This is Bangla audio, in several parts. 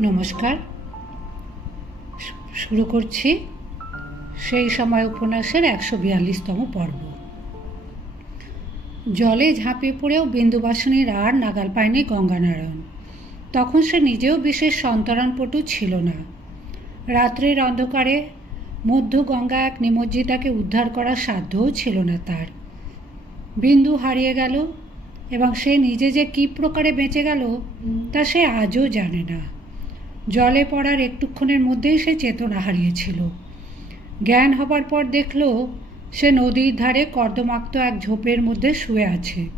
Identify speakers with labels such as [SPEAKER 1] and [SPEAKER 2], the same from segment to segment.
[SPEAKER 1] নমস্কার। শুরু করছি সেই সময় উপন্যাসের একশো বিয়াল্লিশতম পর্ব। জলে ঝাঁপিয়ে পড়েও বিন্দুবাসিনীর আর নাগাল পায়নি গঙ্গানারায়ণ। তখন সে নিজেও বিশেষ সন্তরণপটু ছিল না। রাত্রির অন্ধকারে মধ্য গঙ্গা এক নিমজ্জিতাকে উদ্ধার করার সাধ্যও ছিল না তার। বিন্দু হারিয়ে গেল এবং সে নিজে যে কী প্রকারে বেঁচে গেল, তা সে আজও জানে না। জলে পড়ার একটুক্ষণের মধ্যেই সে চেতনা হারিয়েছিল। জ্ঞান হবার পর দেখল, সে নদীর ধারে কর্দমাক্ত এক ঝোপের মধ্যে শুয়ে আছে।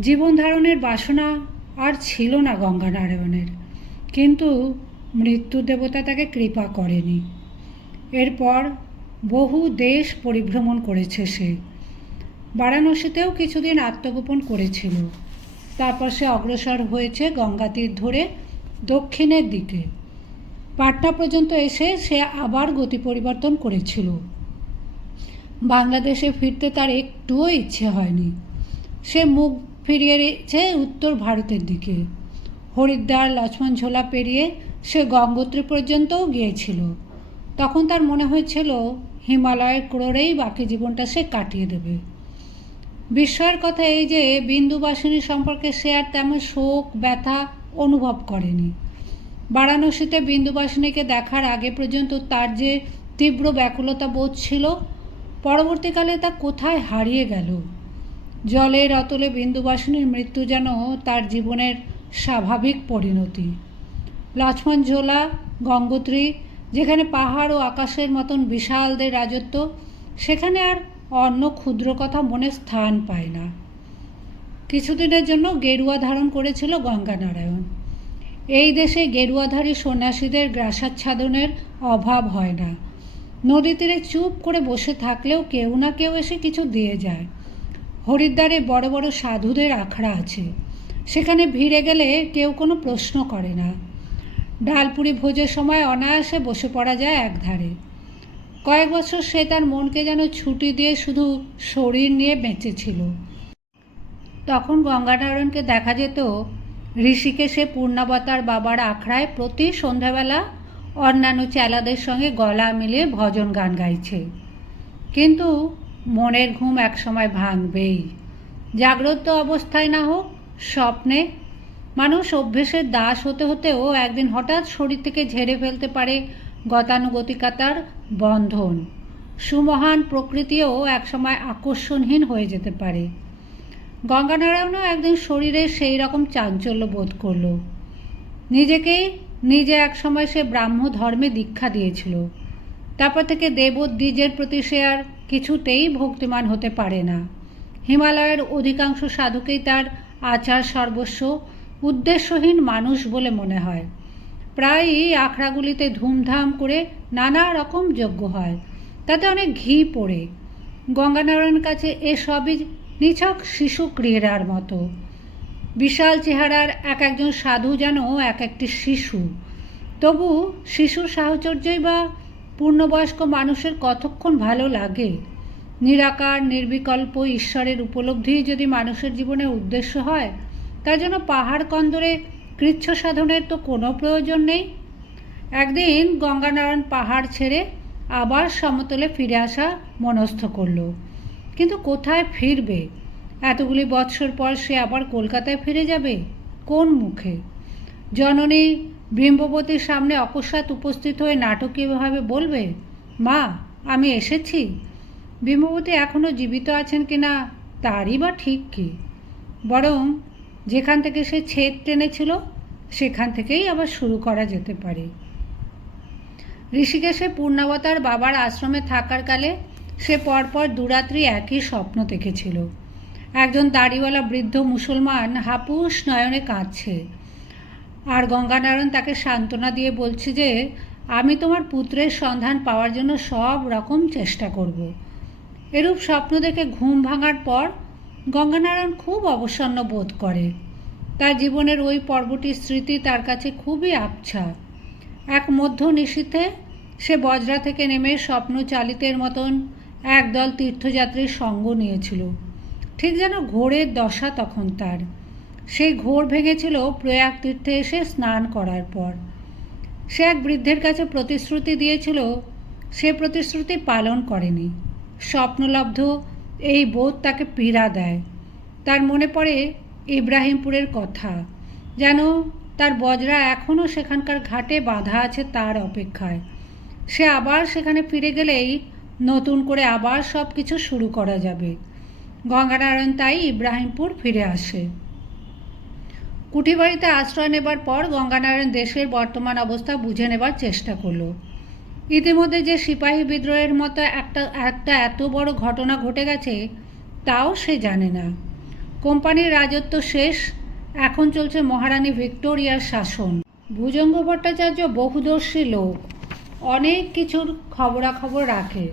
[SPEAKER 1] জীবন ধারণের বাসনা আর ছিল না গঙ্গানারায়ণের। কিন্তু মৃত্যু দেবতা তাকে কৃপা করেনি। এরপর বহু দেশ পরিভ্রমণ করেছে সে। বারাণসীতেও কিছুদিন আত্মগোপন করেছিল। তারপর সে অগ্রসর হয়েছে গঙ্গা তীর ধরে দক্ষিণের দিকে। পাটনা পর্যন্ত এসে সে আবার গতি পরিবর্তন করেছিল। বাংলাদেশে ফিরতে তার একটুও ইচ্ছে হয়নি। সে মুখ ফিরিয়ে ফিরিয়েছে উত্তর ভারতের দিকে। হরিদ্বার, লক্ষ্মণ ঝোলা পেরিয়ে সে গঙ্গোত্রী পর্যন্তও গিয়েছিল। তখন তার মনে হয়েছিল, হিমালয়ের ক্রোড়েই বাকি জীবনটা সে কাটিয়ে দেবে। বিস্ময়ের কথা এই যে বিন্দুবাসিনী সম্পর্কে সে আর তেমন শোক, ব্যথা অনুভব করেনি। বারাণসীতে বিন্দুবাসিনীকে দেখার আগে পর্যন্ত তার যে তীব্র ব্যাকুলতা বোধ ছিল, পরবর্তীকালে তা কোথায় হারিয়ে গেল? জলের অতলে বিন্দুবাসিনীর মৃত্যু যেন তার জীবনের স্বাভাবিক পরিণতি। লক্ষ্মণ ঝোলা, গঙ্গোত্রী, যেখানে পাহাড় ও আকাশের মতন বিশালদের রাজত্ব, সেখানে আর অন্য ক্ষুদ্র কথা মনে স্থান পায় না। কিছুদিনের জন্য গেরুয়া ধারণ করেছিল গঙ্গানারায়ণ। এই দেশে গেরুয়াধারী সন্ন্যাসীদের গ্রাসাচ্ছাদনের অভাব হয় না। নদী তীরে চুপ করে বসে থাকলেও কেউ না কেউ এসে কিছু দিয়ে যায়। হরিদ্বারে বড় বড় সাধুদের আখড়া আছে। সেখানে ভিড়ে গেলে কেউ কোনো প্রশ্ন করে না। ডালপুরি ভোজের সময় অনায়াসে বসে পড়া যায় একধারে। কয়েক বছর সে তার মনকে যেন ছুটি দিয়ে শুধু শরীর নিয়ে বেঁচেছিল তখন গঙ্গানারায়ণকে দেখা যেত, ঋষিকেশে পূর্ণাবতার বাবার আখড়ায় প্রতি সন্ধ্যাবেলা অন্যান্য চেলাদের সঙ্গে গলা মিলিয়ে ভজন গান গাইছে। কিন্তু মনের ঘুম একসময় ভাঙবেই। জাগ্রত অবস্থায় না হোক, স্বপ্নে মানুষ অভ্যেসের দাস হতে হতেও একদিন হঠাৎ শরীর থেকে ঝেড়ে ফেলতে পারে গতানুগতিকতার বন্ধন। সুমহান প্রকৃতিও একসময় আকর্ষণহীন হয়ে যেতে পারে। গঙ্গানারায়ণও একদিন শরীরে সেই রকম চাঞ্চল্য বোধ করল। নিজেকেই নিজে একসময় সে ব্রাহ্ম ধর্মে দীক্ষা দিয়েছিল। তারপর থেকে দেবদ্বিজের প্রতি সে আর কিছুতেই ভক্তিমান হতে পারে না। হিমালয়ের অধিকাংশ সাধুকেই তার আচার সর্বস্ব উদ্দেশ্যহীন মানুষ বলে মনে হয়। প্রায়ই আখড়াগুলিতে ধুমধাম করে নানা রকম যজ্ঞ হয়। তাতে অনেক ঘি পড়ে। গঙ্গানারায়ণের কাছে এসবই নিছক শিশু ক্রীড়ার মতো। বিশাল চেহারার এক একজন সাধু যেন এক একটি শিশু। তবু শিশু সাহচর্যই বা পূর্ণবয়স্ক মানুষের কতক্ষণ ভালো লাগে? নিরাকার, নির্বিকল্প, ঈশ্বরের উপলব্ধি যদি মানুষের জীবনের উদ্দেশ্য হয় তার জন্য পাহাড় কন্দরে কৃচ্ছ সাধনের তো কোনো প্রয়োজন নেই। একদিন গঙ্গানারায়ণ পাহাড় ছেড়ে আবার সমতলে ফিরে আসা মনস্থ করল। কিন্তু কোথায় ফিরবে? এতগুলি বৎসর পর সে আবার কলকাতায় ফিরে যাবে? কোন মুখে? জননী বিম্ববতীর সামনে অকস্মাৎ উপস্থিত হয়ে নাটকীয়ভাবে বলবে, মা, আমি এসেছি। বিম্ববতী এখনও জীবিত আছেন কি না তারই বা ঠিক কি? বরং যেখান থেকে সে ছেদ টেনেছিল, সেখান থেকেই আবার শুরু করা যেতে পারে। ঋষিকেশে পূর্ণাবতার বাবার আশ্রমে থাকার কালে সে পরপর দুরাত্রি একই স্বপ্ন দেখেছিল। একজন দাড়িওয়ালা বৃদ্ধ মুসলমান হাপুস নয়নে কাঁদছে। আর গঙ্গানারায়ণ তাকে সান্ত্বনা দিয়ে বলছে যে, আমি তোমার পুত্রের সন্ধান পাওয়ার জন্য সব রকম চেষ্টা করব। এরূপ স্বপ্ন দেখে ঘুম ভাঙার পর গঙ্গানারায়ণ খুব অবসন্ন বোধ করে। তার জীবনের ওই পর্বটির স্মৃতি তার কাছে খুবই আবছা। এক মধ্য নিশীথে সে বজরা থেকে নেমে স্বপ্ন চালিতের মতন একদল তীর্থযাত্রীর সঙ্গ নিয়েছিল। ঠিক যেন ঘোরের দশা তখন তার। সেই ঘোর ভেঙেছিল প্রয়াগ তীর্থে এসে স্নান করার পর। সে এক বৃদ্ধের কাছে প্রতিশ্রুতি দিয়েছিল, সে প্রতিশ্রুতি পালন করেনি। স্বপ্নলব্ধ এই বোধ তাকে পীড়া দেয়। তার মনে পড়ে ইব্রাহিমপুরের কথা, যেন তার বজরা এখনও সেখানকার ঘাটে বাঁধা আছে তার অপেক্ষায়। সে আবার সেখানে ফিরে গেলেই নতুন করে আবার সব কিছু শুরু করা যাবে। গঙ্গানারায়ণ তাই ইব্রাহিমপুর ফিরে আসে। কুঠিবাড়িতে আশ্রয় নেবার পর গঙ্গানারায়ণ দেশের বর্তমান অবস্থা বুঝে নেবার চেষ্টা করল। ইতিমধ্যে যে সিপাহী বিদ্রোহের মতো একটা একটা এত বড় ঘটনা ঘটে গেছে, তাও সে জানে না। কোম্পানির রাজত্ব শেষ, এখন চলছে মহারানী ভিক্টোরিয়ার শাসন। ভুজঙ্গ ভট্টাচার্য বহুদর্শী লোক, অনেক কিছুর খবরাখবর রাখে।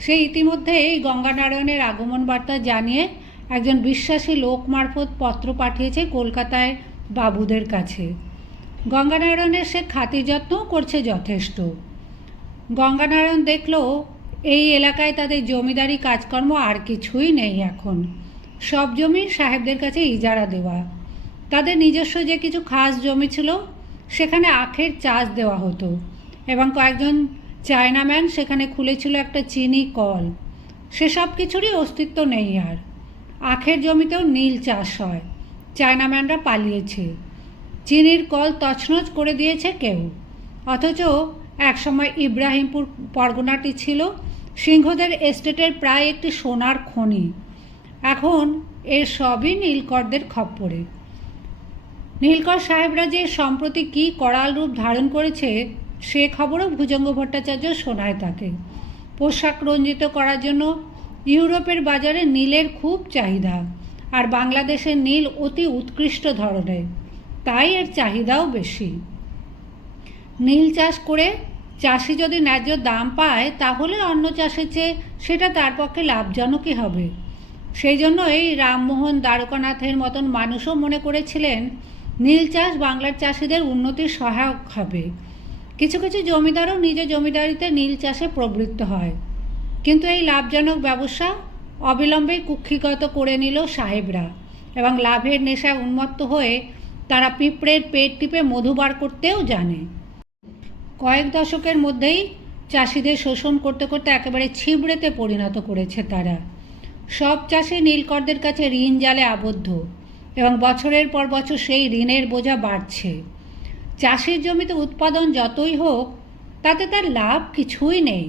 [SPEAKER 1] সে ইতিমধ্যেই গঙ্গানারায়ণের আগমন বার্তা জানিয়ে একজন বিশ্বাসী লোক মারফত পত্র পাঠিয়েছে কলকাতায় বাবুদের কাছে। গঙ্গানারায়ণের সে খাতির যত্নও করছে যথেষ্ট। গঙ্গানারায়ণ দেখল, এই এলাকায় তাদের জমিদারি কাজকর্ম আর কিছুই নেই এখন। সব জমি সাহেবদের কাছে ইজারা দেওয়া। তাদের নিজস্ব যে কিছু খাস জমি ছিল, সেখানে আখের চাষ দেওয়া হতো এবং কয়েকজন চায়নাম্যান সেখানে খুলেছিল একটা চিনি কল। সেসব কিছুরই অস্তিত্ব নেই আর। আখের জমিতেও নীল চাষ হয়। চায়নাম্যানরা পালিয়েছে। চিনির কল তছনছ করে দিয়েছে কেউ। অথচ একসময় ইব্রাহিমপুর পরগনাটি ছিল সিংহদের এস্টেটের প্রায় একটি সোনার খনি। এখন এর সবই নীলকরদের খপ্পরে। নীলকর সাহেবরা যে সম্প্রতি কী করাল রূপ ধারণ করেছে সে খবরও ভুজঙ্গ ভট্টাচার্য শোনায় তাকে। পোশাক রঞ্জিত করার জন্য ইউরোপের বাজারে নীলের খুব চাহিদা আর বাংলাদেশের নীল অতি উৎকৃষ্ট ধরনের। তাই এর চাহিদাও বেশি। নীল চাষ করে চাষি যদি ন্যায্য দাম পায়, তাহলে অন্য চাষের চেয়ে সেটা তার পক্ষে লাভজনকই হবে। সেই জন্য এই রামমোহন দ্বারকানাথের মতন মানুষও মনে করেছিলেন, নীল চাষ বাংলার চাষিদের উন্নতির সহায়ক হবে। কিছু কিছু জমিদারও নিজ জমিদারিতে নীল চাষে প্রবৃত্ত হয়। কিন্তু এই লাভজনক ব্যবসা অবিলম্বে কুক্ষিগত করে নিল সাহেবরা এবং লাভের নেশায় উন্মত্ত হয়ে তারা পিঁপড়ের পেট টিপে মধু বার করতেও জানে। কয়েক দশকের মধ্যেই চাষিদের শোষণ করতে করতে একেবারে ছিবড়েতে পরিণত করেছে তারা। সব চাষি নীলকরদের কাছে ঋণ জালে আবদ্ধ এবং বছরের পর বছর সেই ঋণের বোঝা বাড়ছে। চাষের জমিতে উৎপাদন যতই হোক, তাতে তার লাভ কিছুই নেই।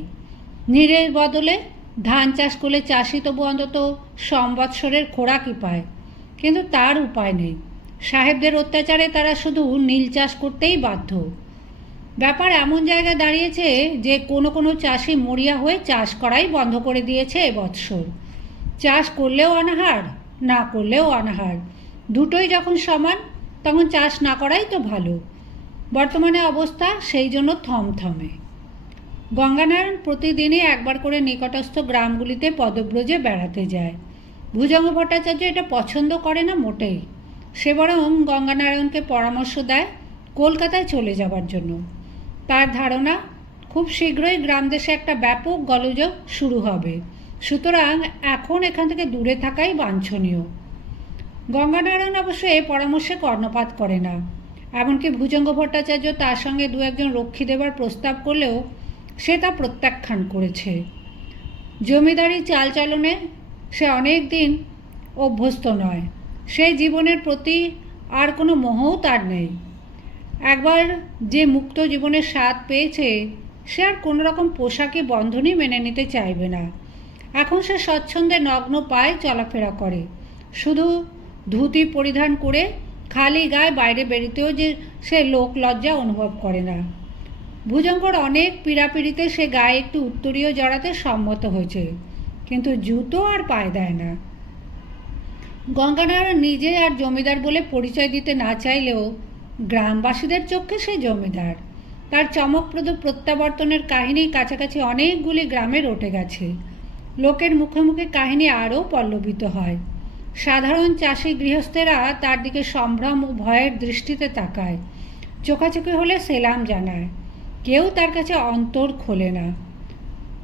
[SPEAKER 1] নীরের বদলে ধান চাষ করলে চাষি তবু অন্তত সম্বৎসরের খোরাকই পায়, কিন্তু তার উপায় নেই। সাহেবদের অত্যাচারে তারা শুধু নীল চাষ করতেই বাধ্য। ব্যাপার এমন জায়গায় দাঁড়িয়েছে যে কোনো কোনো চাষি মরিয়া হয়ে চাষ করাই বন্ধ করে দিয়েছে এবৎসর। চাষ করলেও অনাহার, না করলেও অনাহার, দুটোই যখন সমান, তখন চাষ না করাই তো ভালো। বর্তমানে অবস্থা সেই জন্য থমথমে। গঙ্গানারায়ণ প্রতিদিনই একবার করে নিকটস্থ গ্রামগুলিতে পদব্রজে বেড়াতে যায়। ভুজঙ্গ ভট্টাচার্য এটা পছন্দ করে না মোটেই। সে বরং গঙ্গানারায়ণকে পরামর্শ দেয় কলকাতায় চলে যাবার জন্য। তার ধারণা, খুব শীঘ্রই গ্রাম দেশে একটা ব্যাপক গলযোগ শুরু হবে। সুতরাং এখন এখান থেকে দূরে থাকাই বাঞ্ছনীয়। গঙ্গানারায়ণ অবশ্য এ পরামর্শে কর্ণপাত করে না। এমনকি ভুজঙ্গ ভট্টাচার্য তার সঙ্গে দু একজন রক্ষী দেবার প্রস্তাব করলেও সে তা প্রত্যাখ্যান করেছে। জমিদারি চালচলনে সে অনেক দিন অভ্যস্ত নয়। সেই জীবনের প্রতি আর কোনো মোহও তার নেই। একবার যে মুক্ত জীবনের স্বাদ পেয়েছে, সে আর কোনো রকম পোশাকি বন্ধনই মেনে নিতে চাইবে না। এখন সে স্বচ্ছন্দে নগ্ন পায়ে চলাফেরা করে। শুধু ধুতি পরিধান করে খালি গায়ে বাইরে বেরিতেও যে সে লোক লজ্জা অনুভব করে না। ভুজঙ্গর অনেক পীড়াপিড়িতে সে গায়ে একটু উত্তরীয় জড়াতে সম্মত হয়েছে, কিন্তু জুতো আর পায়ে দেয় না। গঙ্গানারায়ণ নিজে আর জমিদার বলে পরিচয় দিতে না চাইলেও গ্রামবাসীদের চোখে সে জমিদার। তার চমকপ্রদ প্রত্যাবর্তনের কাহিনী কাছাকাছি অনেকগুলি গ্রামে রটে গেছে। লোকের মুখে মুখে কাহিনী আরও পল্লবিত হয়। সাধারণ চাষি গৃহস্থেরা তার দিকে সম্ভ্রম ও ভয়ের দৃষ্টিতে তাকায়। চোখাচোখি হলে সেলাম জানায়। কেউ তার কাছে অন্তর খোলে না।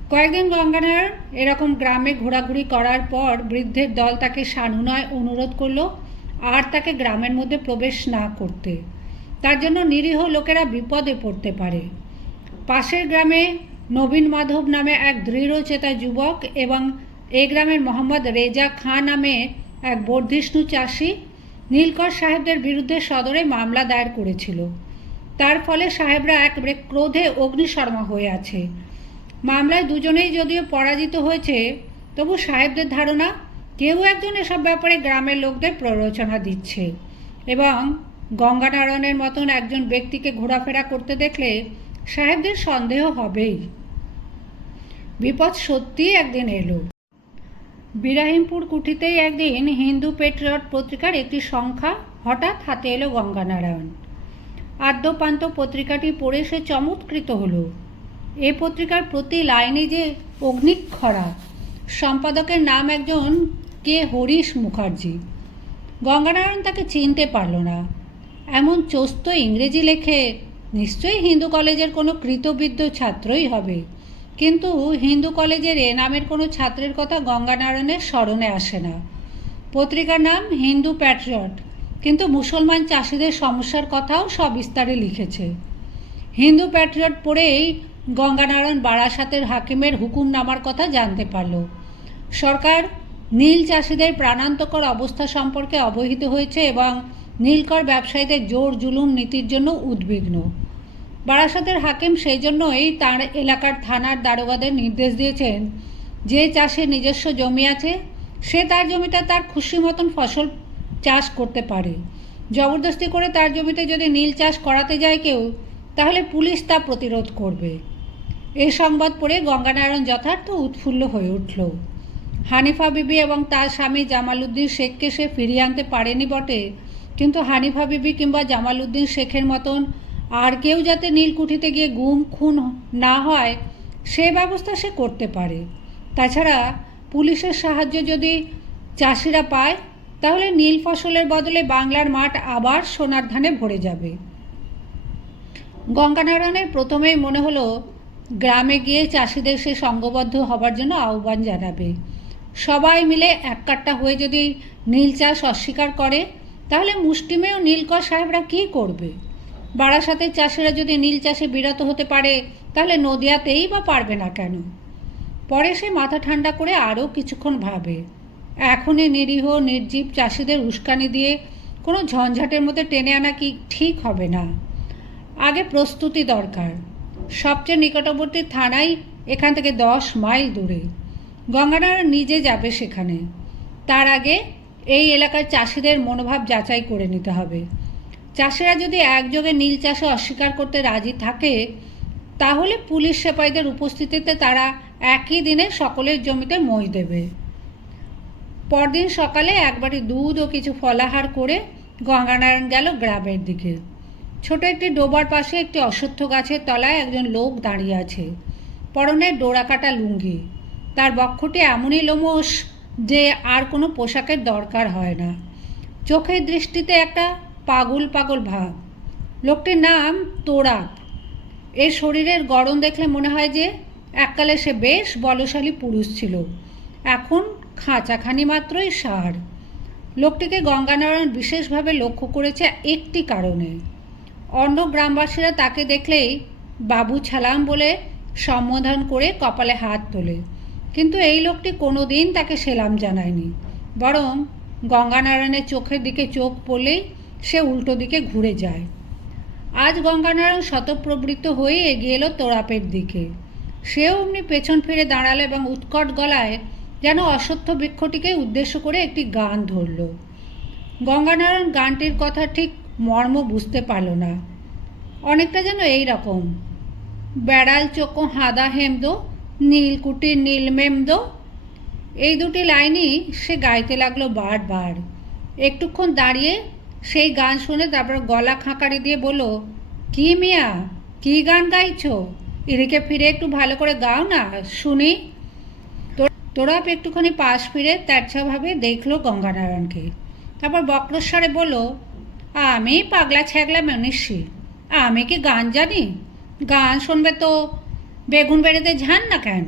[SPEAKER 1] কয়েকদিন গঙ্গানার এরকম গ্রামে ঘোরাঘুরি করার পর বৃদ্ধের দল তাকে সানুনয় অনুরোধ করল আর তাকে গ্রামের মধ্যে প্রবেশ না করতে। তার জন্য নিরীহ লোকেরা বিপদে পড়তে পারে। পাশের গ্রামে নবীন মাধব নামে এক দৃঢ়চেতা যুবক এবং এই গ্রামের মোহাম্মদ রেজা খাঁ নামে এক বর্ধিষ্ণু চাষি নীলকর সাহেবদের বিরুদ্ধে সদরে মামলা দায়ের করেছিল। তার ফলে সাহেবরা একেবারে ক্রোধে অগ্নিশর্মা হয়ে আছে। মামলায় দুজনেই যদিও পরাজিত হয়েছে, তবু সাহেবদের ধারণা কেউ একজন এসব ব্যাপারে গ্রামের লোকদের প্ররোচনা দিচ্ছে এবং গঙ্গানারায়ণের মতন একজন ব্যক্তিকে ঘোরাফেরা করতে দেখলে সাহেবদের সন্দেহ হবেই। বিপদ সত্যিই একদিন এলো। বিরাহিমপুর কুঠিতেই একদিন হিন্দু পেট্রিয়ট পত্রিকার একটি সংখ্যা হঠাৎ হাতে এলো গঙ্গানারায়ণ। আদ্যপান্ত পত্রিকাটি পড়ে সে চমৎকৃত হলো। এ পত্রিকার প্রতি লাইনে যে অগ্নিক্ষরা, সম্পাদকের নাম একজন কে হরিশ মুখার্জি। গঙ্গানারায়ণ তাকে চিনতে পারল না। এমন চোস্ত ইংরেজি লেখে নিশ্চয়ই হিন্দু কলেজের কোনো কৃতবিদ্য ছাত্রই হবে। কিন্তু হিন্দু কলেজের এ নামের কোনো ছাত্রের কথা গঙ্গানারায়ণের স্মরণে আসে না। পত্রিকার নাম হিন্দু প্যাট্রিয়ট, কিন্তু মুসলমান চাষিদের সমস্যার কথাও সবিস্তারে লিখেছে। হিন্দু প্যাট্রিয়ট পড়েই গঙ্গানারায়ণ বারাসাতের হাকিমের হুকুম নামার কথা জানতে পারল। সরকার নীল চাষিদের প্রাণান্তকর অবস্থা সম্পর্কে অবহিত হয়েছে এবং নীলকর ব্যবসায়ীদের জোর জুলুম নীতির জন্য উদ্বিগ্ন। বারাসাতের হাকিম সেই জন্যই তার এলাকার থানার দারোগাদের নির্দেশ দিয়েছেন। যে চাষের নিজস্ব জমি আছে, সে তার জমিটা তার খুশি মতন ফসল চাষ করতে পারে। জবরদস্তি করে তার জমিতে যদি নীল চাষ করাতে যায় কেউ, তাহলে পুলিশ তা প্রতিরোধ করবে। এই সংবাদ পড়ে গঙ্গানারায়ণ যথার্থ উৎফুল্ল হয়ে উঠল। হানিফা বিবি এবং তার স্বামী জামালউদ্দিন শেখকে সে ফিরিয়ে আনতে পারেনি বটে, কিন্তু হানিফা বিবি কিংবা জামালউদ্দিন শেখের মতন আর কেউ যাতে নীলকুঠিতে গিয়ে গুম, খুন না হয়, সে ব্যবস্থা সে করতে পারে। তাছাড়া পুলিশের সাহায্য যদি চাষিরা পায়, তাহলে নীল ফসলের বদলে বাংলার মাঠ আবার সোনার ধানে ভরে যাবে। গঙ্গানারায়ণের প্রথমেই মনে হলো, গ্রামে গিয়ে চাষিদের সে সঙ্গবদ্ধ হবার জন্য আহ্বান জানাবে। সবাই মিলে এক কাট্টা হয়ে যদি নীল চাষ অস্বীকার করে, তাহলে মুষ্টিমেয় নীলকর সাহেবরা কী করবে? বারাসাতের চাষিরা যদি নীল চাষে বিরত হতে পারে, তাহলে নদিয়াতেই বা পারবে না কেন? পরে সে মাথা ঠান্ডা করে আরও কিছুক্ষণ ভাবে। এখনই নিরীহ, নির্জীব চাষিদের উস্কানি দিয়ে কোনো ঝঞ্ঝাটের মধ্যে টেনে আনা কি ঠিক হবে না? আগে প্রস্তুতি দরকার। সবচেয়ে নিকটবর্তী থানাই এখান থেকে দশ মাইল দূরে। গঙ্গানারায়ণ নিজে যাবে সেখানে। তার আগে এই এলাকার চাষিদের মনোভাব যাচাই করে নিতে হবে। চাষিরা যদি একযোগে নীল চাষে অস্বীকার করতে রাজি থাকে, তাহলে পুলিশ সেপাইদের উপস্থিতিতে তারা একই দিনে সকলের জমিতে মই দেবে। পরদিন সকালে একবারই দুধ ও কিছু ফলাহার করে গঙ্গানারায়ণ গেল গ্রামের দিকে। ছোট একটি ডোবার পাশে একটি অশ্বত্থ গাছের তলায় একজন লোক দাঁড়িয়ে আছে। পরনে ডোরাকাটা লুঙ্গি। তার বক্ষটি এমনই লোমস যে আর কোনো পোশাকের দরকার হয় না। চোখের দৃষ্টিতে একটা পাগল পাগল ভাব। লোকটির নাম তোরাপ এর শরীরের গড়ন দেখলে মনে হয় যে এককালে সে বেশ বলশালী পুরুষ ছিল। এখন খাঁচাখানি মাত্রই সার। লোকটিকে গঙ্গানারায়ণ বিশেষভাবে লক্ষ্য করেছে একটি কারণে। অন্য গ্রামবাসীরা তাকে দেখলেই বাবু ছালাম বলে সম্বোধন করে কপালে হাত তোলে। কিন্তু এই লোকটি কোনো দিন তাকে সেলাম জানায়নি। বরং গঙ্গানারায়ণের চোখের দিকে চোখ পড়লেই সে উল্টো দিকে ঘুরে যায়। আজ গঙ্গানারায়ণ শতপ্রবৃত্ত হয়ে এগিয়ে এলো তোরাপের দিকে। সেও অমনি পেছন ফিরে দাঁড়াল এবং উৎকট গলায় যেন অসত্য বৃক্ষটিকে উদ্দেশ্য করে একটি গান ধরল। গঙ্গানারায়ণ গানটির কথা ঠিক মর্ম বুঝতে পারল না। অনেকটা যেন এই রকম। বেড়াল চোখ হাদা হেমদো নীলকুটির নীলমেমদ এই দুটি লাইনই সে গাইতে লাগল বারবার। একটুক্ষণ দাঁড়িয়ে সেই গান শুনে তারপর গলা খাঁকারি দিয়ে বলো কি মিয়া? কি গান গাইছো? এদিকে ফিরে একটু ভালো করে গাও না, শুনি। তোরা একটুখানি পাশ ফিরে তেরছাভাবে দেখল গঙ্গানারায়ণকে। তারপর বক্রস্বরে বলল, আমি পাগলা ছ্যাগলা মনীষী, আমি কি গান জানি? গান শুনবে তো বেগুন বেড়েতে ঝান না কেন?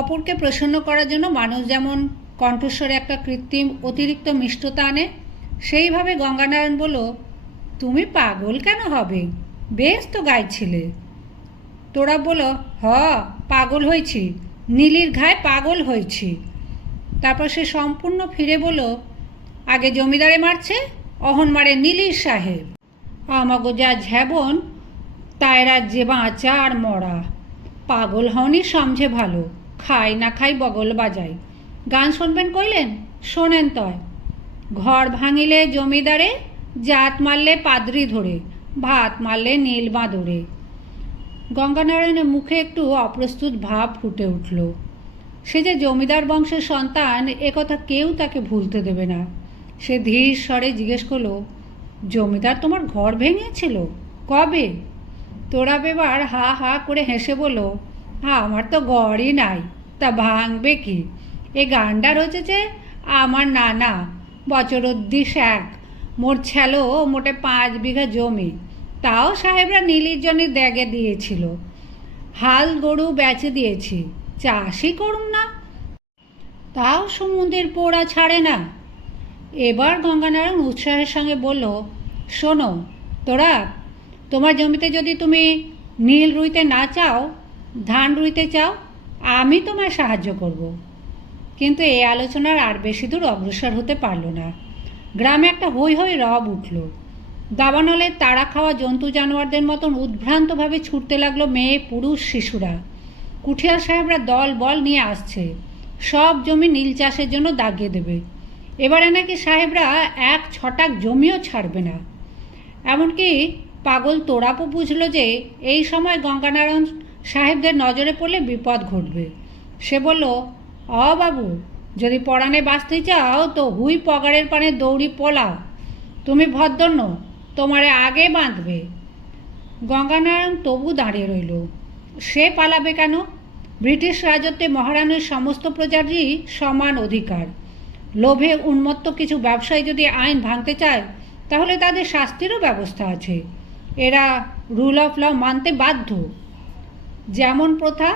[SPEAKER 1] অপরকে প্রসন্ন করার জন্য মানুষ যেমন কণ্ঠস্বরে একটা কৃত্রিম অতিরিক্ত মিষ্টতা আনে সেইভাবে গঙ্গানারায়ণ বলল, তুমি পাগল কেন হবে? বেশ তো গাইছিলে তোরা বলো হ, পাগল হয়েছি, নীলির ঘায়ে পাগল হয়েছি। তারপর সে সম্পূর্ণ ফিরে বলল, আগে জমিদারে মারছে, অহন মারে নীলির সাহেব। আমাগো যা ঝ্যাবন, তাই রাজ্যে বাঁচা আর মরা। পাগল হওনি সমঝে ভালো, খাই না খাই বগল বাজাই গান শুনবেন কইলেন? শোনেন তয়। ঘর ভাঙিলে জমিদারে, জাত মারলে পাদরি ধরে, ভাত মারলে নীল বাঁদরে। গঙ্গানারায়ণের মুখে একটু অপ্রস্তুত ভাব ফুটে উঠল। সে যে জমিদার বংশের সন্তান একথা কেউ তাকে ভুলতে দেবে না। সে ধীর স্বরে জিজ্ঞেস করল, জমিদার তোমার ঘর ভেঙেছিল? কবে? তোরা বেবার হা হা করে হেসে হ্যাঁ আমার তো গড়ই নাই, তা ভাঙবে কি? এ গান্ডা রচেছে আমার নানা বছর অদ্দিশ এক মোট ছেলো মোটে পাঁচ বিঘা জমি। তাও সাহেবরা নীলির জন্য দ্যাগে দিয়েছিল। হাল গরু বেচে দিয়েছি। চাষই করুন না। তাও সমুদ্রের পোড়া ছাড়ে না। এবার গঙ্গানারায়ণ উৎসাহের সঙ্গে বলল, শোনো, তোরা, তোমার জমিতে যদি তুমি নীল রুইতে না চাও, ধান রুইতে চাও, আমি তোমায় সাহায্য করব। কিন্তু এই আলোচনার আর বেশি দূর অগ্রসর হতে পারল না। গ্রামে একটা হৈ হৈ রব উঠল। দাবানলের তাড়া খাওয়া জন্তু জানোয়ারদের মতন উদ্ভ্রান্তভাবে ছুটতে লাগল মেয়ে, পুরুষ, শিশুরা। কুঠিয়া সাহেবরা দল বল নিয়ে আসছে। সব জমি নীল চাষের জন্য দাগিয়ে দেবে। এবারে নাকি সাহেবরা এক ছটাক জমিও ছাড়বে না। এমনকি পাগল তোরাপও বুঝলো যে এই সময় গঙ্গানারায়ণ সাহেবদের নজরে পড়লে বিপদ ঘটবে। সে বলল অ, বাবু, যদি পড়ানে বাঁচতে চাও, তো হুই পগারের পানে দৌড়ি পলাও। তুমি ভদ্রন্য তোমারে আগে বাঁধবে। গঙ্গানারায়ণ তবু দাঁড়িয়ে রইল। সে পালাবে কেন? ব্রিটিশ রাজত্বে মহারানীর সমস্ত প্রজারই সমান অধিকার। লোভে উন্মত্ত কিছু ব্যবসায়ী যদি আইন ভাঙতে চায়, তাহলে তাদের শাস্তিরও ব্যবস্থা আছে। এরা রুল অফ ল মানতে বাধ্য। যেমন প্রথা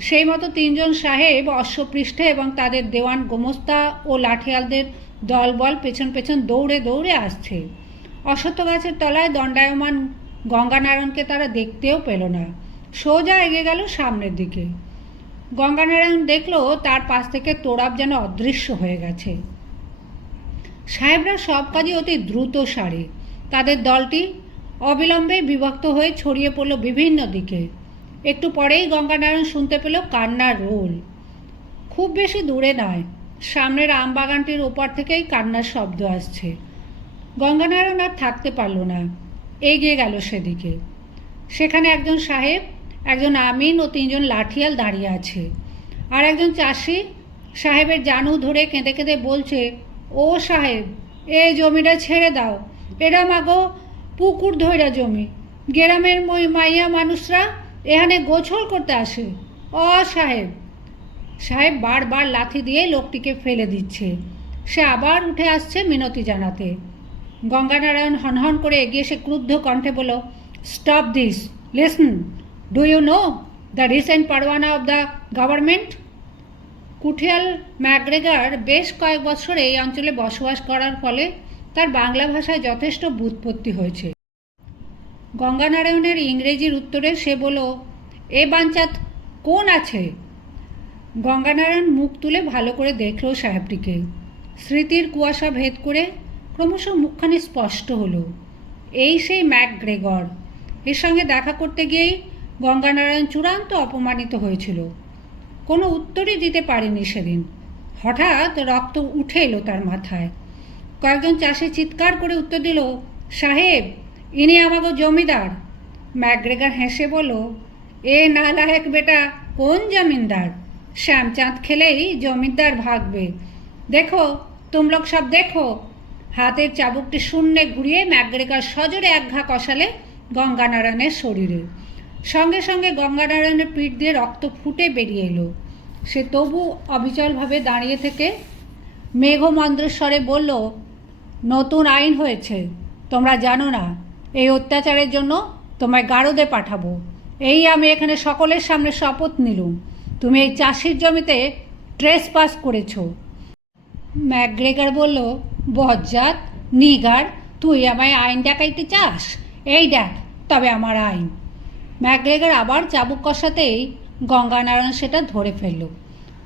[SPEAKER 1] সেই মতো তিনজন সাহেব অশ্বপৃষ্ঠে এবং তাদের দেওয়ান গোমস্তা ও লাঠিয়ালদের দলবল পেছন পেছন দৌড়ে দৌড়ে আসছে। অশ্বত্থ গাছের তলায় দণ্ডায়মান গঙ্গানারায়ণকে তারা দেখতেও পেল না। সোজা এগিয়ে গেল সামনের দিকে। গঙ্গানারায়ণ দেখল তার পাশ থেকে তোড়াব যেন অদৃশ্য হয়ে গেছে। সাহেবরা সব কাজই অতি দ্রুত সারে। তাদের দলটি অবিলম্বে বিভক্ত হয়ে ছড়িয়ে পড়ল বিভিন্ন দিকে। একটু পরেই গঙ্গানারায়ণ শুনতে পেল কান্নার রোল। খুব বেশি দূরে নয়, সামনের আম বাগানটির ওপর থেকেই কান্নার শব্দ আসছে। গঙ্গানারায়ণ আর থাকতে পারল না, এগিয়ে গেল সেদিকে। সেখানে একজন সাহেব, একজন আমিন ও তিনজন লাঠিয়াল দাঁড়িয়ে আছে। আর একজন চাষি, সাহেবের জানু ধরে কেঁদে কেঁদে বলছে, ও সাহেব এ জমিটা ছেড়ে দাও। এরা মাগো পুকুর ধৈরা জমি। গ্রামের মই মাইয়া মানুষরা এখানে গোছল করতে আসে। অ, সাহেব। সাহেব বারবার লাথি দিয়ে লোকটিকে ফেলে দিচ্ছে। সে আবার উঠে আসছে মিনতি জানাতে। গঙ্গানারায়ণ হনহন করে এগিয়ে এসে ক্রুদ্ধ কণ্ঠে বলল stop this listen do you know the recent পারওয়ানা of the government কুঠিয়াল ম্যাকগ্রেগার বেশ কয়েক বছর এই অঞ্চলে বসবাস করার ফলে তার বাংলা ভাষায় যথেষ্ট বুৎপত্তি হয়েছে। গঙ্গানারায়ণের ইংরেজির উত্তরে সে বলল, এ বাঞ্চাত কোন আছে? গঙ্গানারায়ণ মুখ তুলে ভালো করে দেখল সাহেবটিকে। স্মৃতির কুয়াশা ভেদ করে ক্রমশ মুখখানি স্পষ্ট হলো। এই সেই ম্যাক গ্রেগর এর সঙ্গে দেখা করতে গিয়েই গঙ্গানারায়ণ চূড়ান্ত অপমানিত হয়েছিল। কোনো উত্তরই দিতে পারেনি সেদিন। হঠাৎ রক্ত উঠে এলো তার মাথায়। কয়েকজন চাষি চিৎকার করে উত্তর দিল, সাহেব ইনি আমাগো জমিদার। ম্যাকগ্রেগার হেসে বলল, এ নালাহেক বেটা, কোন জমিনদার? শ্যামচাঁদ খেলেই জমিদার ভাগবে। দেখো তুম লোক সব দেখো। হাতের চাবুকটি শূন্যে ঘুরিয়ে ম্যাকগ্রেগার সজোরে এক ঘা কষালে গঙ্গানারায়ণের শরীরে। সঙ্গে সঙ্গে গঙ্গানারায়ণের পিঠ দিয়ে রক্ত ফুটে বেরিয়ে এলো। সে তবু অবিচলভাবে দাঁড়িয়ে থেকে মেঘমন্দ্রেশ্বরে বলল, নতুন আইন হয়েছে, তোমরা জানো না। এই অত্যাচারের জন্য তোমায় গারদে পাঠাবো। এই আমি এখানে সকলের সামনে শপথ নিলুম। তুমি এই চাষির জমিতে ট্রেস পাস করেছ। ম্যাকগ্রেগার বলল, বজ্জাত, নিগার, তুই আমায় আইন ডাকাইতে চাস? এই দেখ, তবে আমার আইন। ম্যাকগ্রেগার আবার চাবুক কষাতেই গঙ্গানারায়ণ সেটা ধরে ফেলল।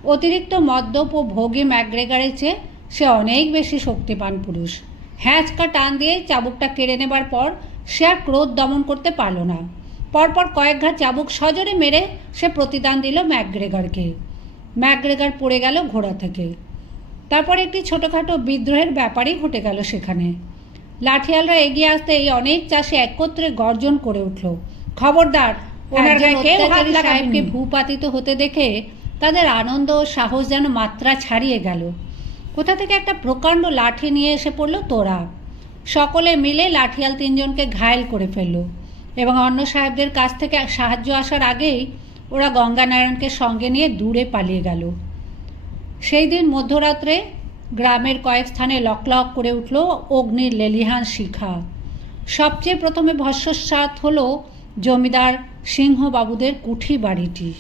[SPEAKER 1] অতিরিক্ত মদ্যপ ও ভোগী ম্যাকগ্রেগারের চেয়ে সে অনেক বেশি শক্তিমান পুরুষ। হ্যাঁচকা টান দিয়ে চাবুকটা কেড়ে নেবার পর সে আর ক্রোধ দমন করতে পারল না। পরপর কয়েক ঘা চাবুক সজোরে মেরে সে প্রতিদান দিল ম্যাকগ্রেগারকে। ম্যাকগ্রেগার পড়ে গেল ঘোড়া থেকে। তারপর একটি ছোটোখাটো বিদ্রোহের ব্যাপারই ঘটে গেল সেখানে। লাঠিয়ালরা এগিয়ে আসতেই অনেক চাষি একত্রে গর্জন করে উঠল। খবরদার
[SPEAKER 2] সাহেবকে
[SPEAKER 1] ভূপাতিত হতে দেখে তাদের আনন্দ ও সাহস যেন মাত্রা ছাড়িয়ে গেল। কোথা থেকে একটা প্রকাণ্ড লাঠি নিয়ে এসে পড়ল তোরা? সকলে মিলে লাঠিয়াল তিনজনকে ঘায়েল করে ফেলল এবং অন্য সাহেবদের কাছ থেকে সাহায্য আসার আগেই ওরা গঙ্গানারায়ণকে সঙ্গে নিয়ে দূরে পালিয়ে গেল। সেই দিন মধ্যরাত্রে গ্রামের কয়েক স্থানে লকলক করে উঠল অগ্নির লেলিহান শিখা। সবচেয়ে প্রথমে ভস্মসাত হল জমিদার সিংহবাবুদের কুঠি বাড়িটি।